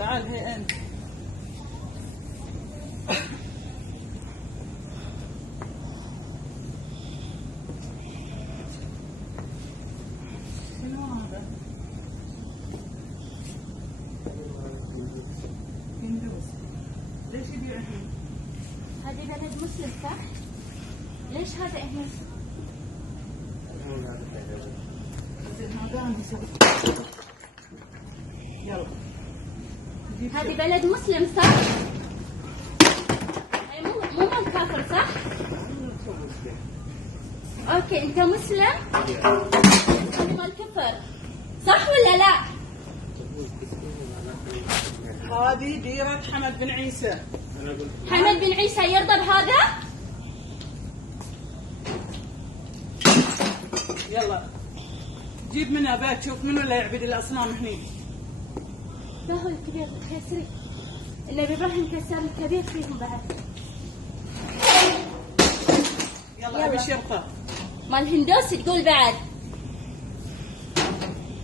تعال هي انت. شنو هذا؟ هندوس. ليش يبيع هنا؟ هذه بلد مسلم صح؟ ليش هذا هنا؟ هذا عندي شغل. يلا. هذه بلد مسلم صح؟ أي مو مال كافر صح؟ اوكي انت مسلم؟ هذه مال كفر صح ولا لا؟ هذه ديرة حمد بن عيسى. حمد بن عيسى يرضى بهذا؟ يلا جيب منها بيت شوف منو اللي يعبد الاصنام هني. ما هو الكبير كسري النبي ابراهيم كسر الكبير فيهم بعد. يلا ابي شرطه. مال هندوس تقول بعد؟